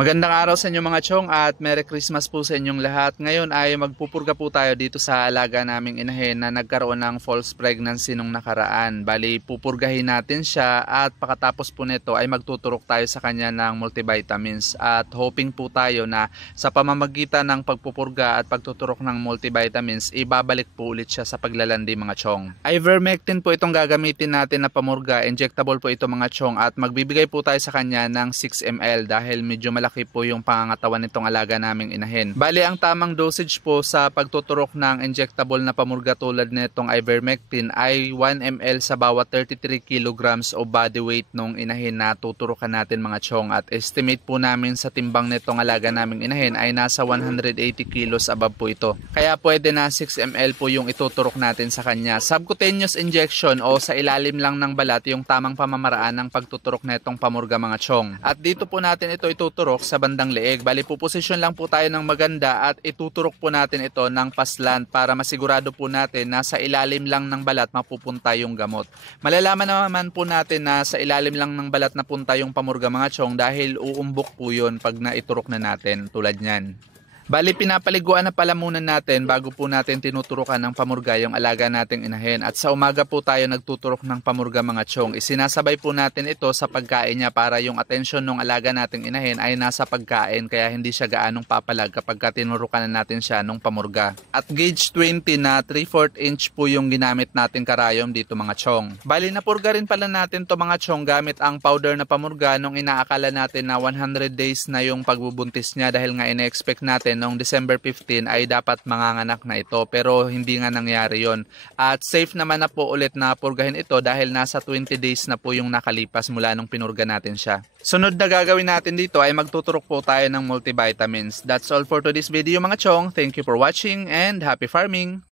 Magandang araw sa inyo mga chong at Merry Christmas po sa inyong lahat. Ngayon ay magpupurga po tayo dito sa alaga naming inahin na nagkaroon ng false pregnancy nung nakaraan. Bali, pupurgahin natin siya at pakatapos po nito ay magtuturok tayo sa kanya ng multivitamins. At hoping po tayo na sa pamamagitan ng pagpupurga at pagtuturok ng multivitamins, ibabalik po ulit siya sa paglalandi mga chong. Ivermectin po itong gagamitin natin na pamurga. Injectable po ito mga chong at magbibigay po tayo sa kanya ng 6 ml dahil medyo malaki po yung pangangatawan nitong alaga naming inahin. Bali, ang tamang dosage po sa pagtuturok ng injectable na pamurga tulad nitong ivermectin ay 1 ml sa bawat 33 kilograms o body weight nung inahin na tuturokan natin mga chong. At estimate po namin sa timbang nitong alaga naming inahin ay nasa 180 kilos above po ito. Kaya pwede na 6 ml po yung ituturok natin sa kanya. Subcutaneous injection o sa ilalim lang ng balat yung tamang pamamaraan ng pagtuturok na itong pamurga mga chong. At dito po natin ito ituturok sa bandang leeg. Bali, puposisyon lang po tayo ng maganda at ituturok po natin ito ng paslant para masigurado po natin na sa ilalim lang ng balat mapupunta yung gamot. Malalaman naman po natin na sa ilalim lang ng balat na punta yung pamurga mga chong dahil uumbok po yun pag naiturok na natin tulad nyan. Bali, pinapaliguan na pala muna natin bago po natin tinuturukan ng pamurga yung alaga nating inahin. At sa umaga po tayo nagtuturok ng pamurga mga chong. Isinasabay po natin ito sa pagkain niya para yung atensyon ng alaga nating inahin ay nasa pagkain kaya hindi siya gaanong papalag kapag tinurukan na natin siya ng pamurga. At gauge 20 na 3/4 inch po yung ginamit natin karayom dito mga chong. Bali, napurga rin pala natin to mga chong gamit ang powder na pamurga nung inaakala natin na 100 days na yung pagbubuntis niya dahil nga ina-expect natin noong December 15 ay dapat manganganak na ito pero hindi nga nangyari yon. At safe naman na po ulit na purgahin ito dahil nasa 20 days na po yung nakalipas mula nung pinurga natin siya. Sunod na gagawin natin dito ay magtuturok po tayo ng multivitamins. That's all for today's video mga chong. Thank you for watching and happy farming!